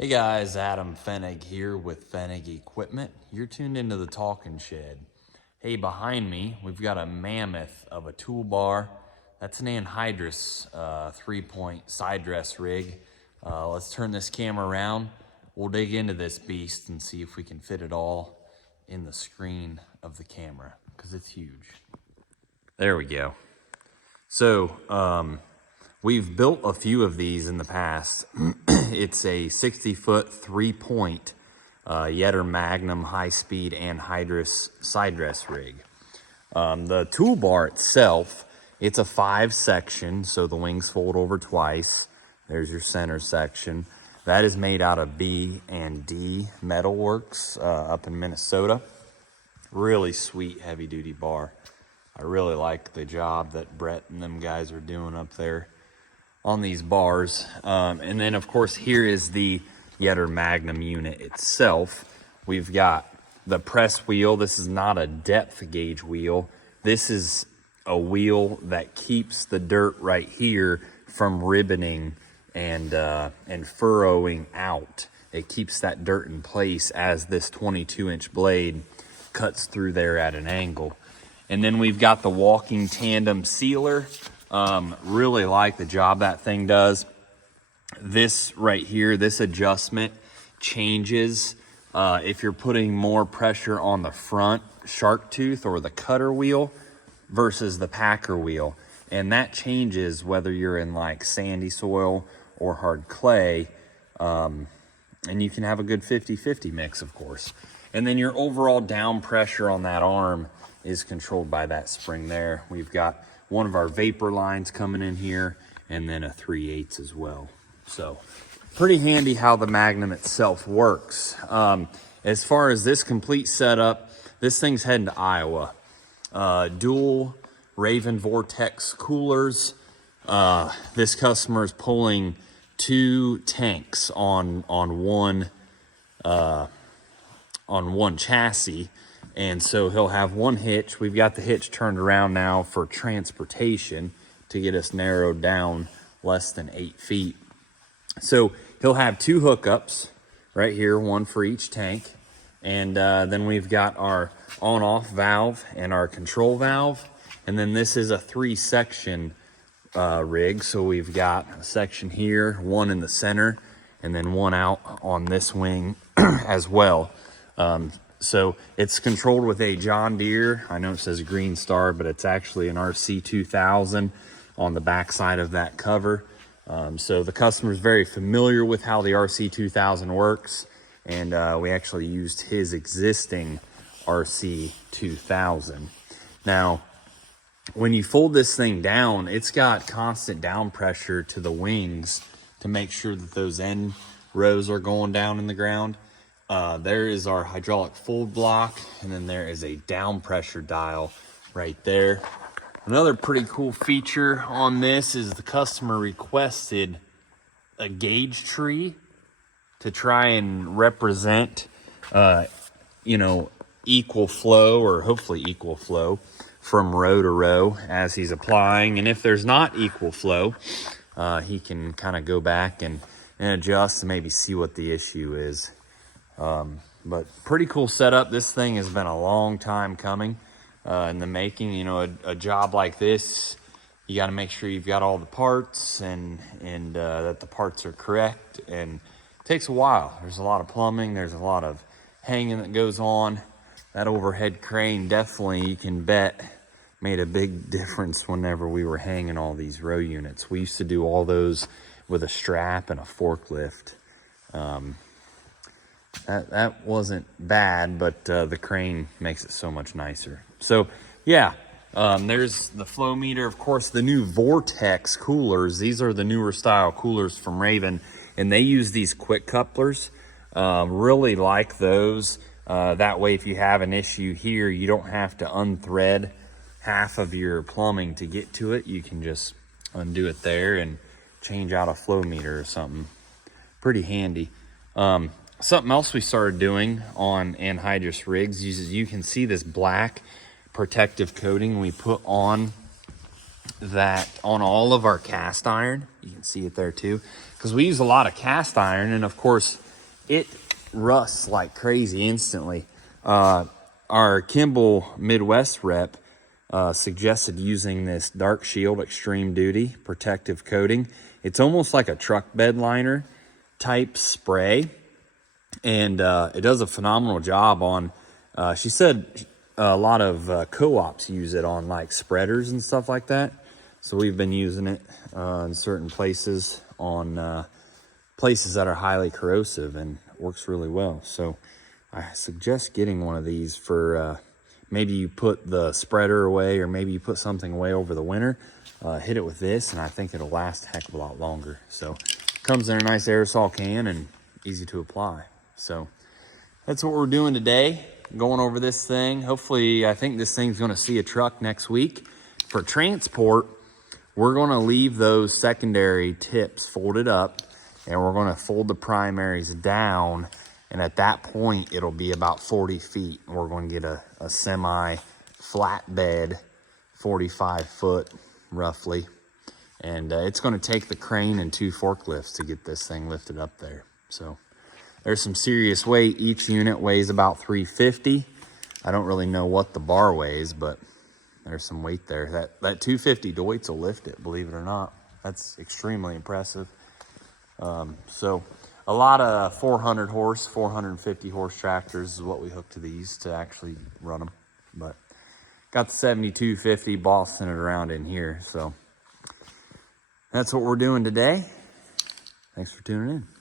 Hey guys, Adam Fennig here with Fennig Equipment. You're tuned into the Talking Shed. Hey, behind me, we've got a mammoth of a toolbar. That's an anhydrous 3-point side dress rig. Let's turn this camera around. We'll dig into this beast and see if we can fit it all in the screen of the camera, because it's huge. There we go. So, we've built a few of these in the past. It's a 60-foot 3-point Magnum high-speed anhydrous side dress rig. The toolbar itself, it's a 5-section, so the wings fold over twice. There's your center section. That is made out of B&D Metalworks up in Minnesota. Really sweet heavy-duty bar. I really like the job that Brett and them guys are doing up there on these bars. And then of course here is the Magnum unit itself. We've got the press wheel. This is not a depth gauge wheel. This is a wheel that keeps the dirt right here from ribboning and furrowing out. It keeps that dirt in place as this 22-inch blade cuts through there at an angle. And then we've got the walking tandem sealer. Really like the job that thing does. This right here, this adjustment changes if you're putting more pressure on the front shark tooth or the cutter wheel versus the packer wheel. And that changes whether you're in like sandy soil or hard clay. And you can have a good 50-50 mix, of course. And then your overall down pressure on that arm is controlled by that spring there. We've got one of our vapor lines coming in here, and then a 3/8 as well. So pretty handy how the Magnum itself works. As far as this complete setup, this thing's heading to Iowa. Dual Raven Vortex coolers. This customer is pulling 2 tanks on one chassis. And so he'll have one hitch. We've got the hitch turned around now for transportation to get us narrowed down less than 8 feet. So he'll have 2 hookups right here, one for each tank. And then we've got our on-off valve and our control valve. And then this is a 3-section rig. So we've got a section here, one in the center, and then one out on this wing as well. So it's controlled with a John Deere. I know it says Green Star, but it's actually an RC 2000 on the back side of that cover. So the customer is very familiar with how the RC 2000 works. And we actually used his existing RC 2000. Now, when you fold this thing down, it's got constant down pressure to the wings to make sure that those end rows are going down in the ground. There is our hydraulic fold block, and then there is a down pressure dial right there. Another pretty cool feature on this is the customer requested a gauge tree to try and represent, equal flow, or hopefully equal flow from row to row as he's applying. And if there's not equal flow, he can kind of go back and adjust and maybe see what the issue is. But pretty cool setup. This thing has been a long time coming in the making. You know, a job like this, you got to make sure you've got all the parts and that the parts are correct, and it takes a while. There's a lot of plumbing, there's a lot of hanging that goes on. That overhead crane definitely, you can bet, made a big difference whenever we were hanging all these row units. We used to do all those with a strap and a forklift. That wasn't bad, but the crane makes it so much nicer. So yeah, there's the flow meter. Of course, the new Vortex coolers. These are the newer style coolers from Raven, and they use these quick couplers. Really like those. That way, if you have an issue here, you don't have to unthread half of your plumbing to get to it. You can just undo it there and change out a flow meter or something. Pretty handy. Something else we started doing on anhydrous rigs is you can see this black protective coating we put on that on all of our cast iron. You can see it there too, because we use a lot of cast iron, and of course it rusts like crazy instantly. Our Kimball Midwest rep suggested using this Dark Shield Extreme Duty protective coating. It's almost like a truck bed liner type spray, and it does a phenomenal job on, she said a lot of co-ops use it on like spreaders and stuff like that. So we've been using it in certain places on places that are highly corrosive, and works really well. So I suggest getting one of these for maybe you put the spreader away, or maybe you put something away over the winter. Hit it with this, and I think it'll last a heck of a lot longer. So comes in a nice aerosol can and easy to apply. So that's what we're doing today, going over this thing. Hopefully, I think this thing's gonna see a truck next week. For transport, we're gonna leave those secondary tips folded up, and we're gonna fold the primaries down, and at that point, it'll be about 40 feet. And we're gonna get a semi flatbed, 45 foot roughly. And it's gonna take the crane and 2 forklifts to get this thing lifted up there. So there's some serious weight. Each unit weighs about 350. I don't really know what the bar weighs, but there's some weight there. That 250 Deutz will lift it, believe it or not. That's extremely impressive. So a lot of 400 horse, 450 horse tractors is what we hook to these to actually run them. But got the 7250 bossing it around in here. So that's what we're doing today. Thanks for tuning in.